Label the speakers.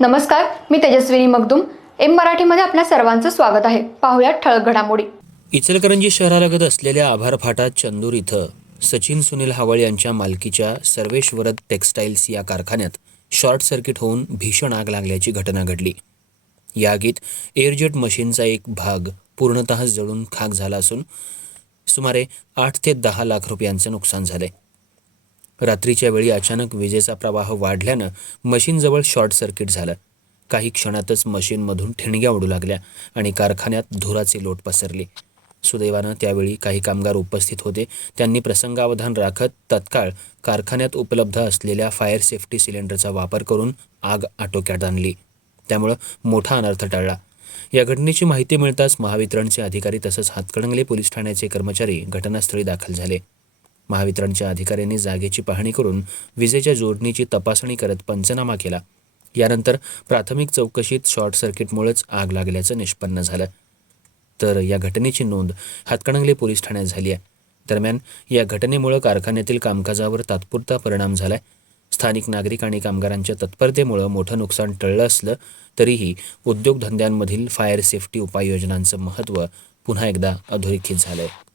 Speaker 1: नमस्कार मी तेजस्विनी मगदुम. एम मराठीमध्ये आपल्या सर्वांचं स्वागत आहे. पाहुयात ठळक घडामोडी.
Speaker 2: इचलकरंजी शहरालगत असलेल्या आभार फाटा चंदूर इथं सचिन सुनील हावळ यांच्या मालकीच्या सर्वेश्वरत टेक्स्टाईल्स या कारखान्यात शॉर्ट सर्किट होऊन भीषण आग लागल्याची घटना घडली. या आगीत एअरजेट मशीनचा एक भाग पूर्णतः जळून खाक झाला असून सुमारे आठ ते दहा लाख रुपयांचं नुकसान झालंय. रात्रीच्या वेळी अचानक विजेचा प्रवाह वाढल्यानं मशीनजवळ शॉर्ट सर्किट झालं. काही क्षणातच मशीनमधून ठिणग्या उडू लागल्या आणि कारखान्यात धुराचे लोट पसरले. सुदैवानं त्यावेळी काही कामगार उपस्थित होते. त्यांनी प्रसंगावधान राखत तत्काळ कारखान्यात उपलब्ध असलेल्या फायर सेफ्टी सिलेंडरचा वापर करून आग आटोक्यात आणली. त्यामुळं मोठा अनर्थ टळला. या घटनेची माहिती मिळताच महावितरणचे अधिकारी तसंच हातकणंगले पोलीस ठाण्याचे कर्मचारी घटनास्थळी दाखल झाले. महावितरणच्या अधिकाऱ्यांनी जागेची पाहणी करून विजेच्या जोडणीची तपासणी करत पंचनामा केला. यानंतर प्राथमिक चौकशीत शॉर्ट सर्किटमुळेच आग लागल्याचं निष्पन्न झालं. तर या घटनेची नोंद हातकणंगले पोलीस ठाण्यात झाली आहे. दरम्यान या घटनेमुळं कारखान्यातील कामकाजावर तात्पुरता परिणाम झालाय. स्थानिक नागरिक आणि कामगारांच्या तत्परतेमुळं मोठं नुकसान टळलं असलं तरीही उद्योगधंद्यांमधील फायर सेफ्टी उपाययोजनांचं महत्त्व पुन्हा एकदा अधोरेखित झालं आहे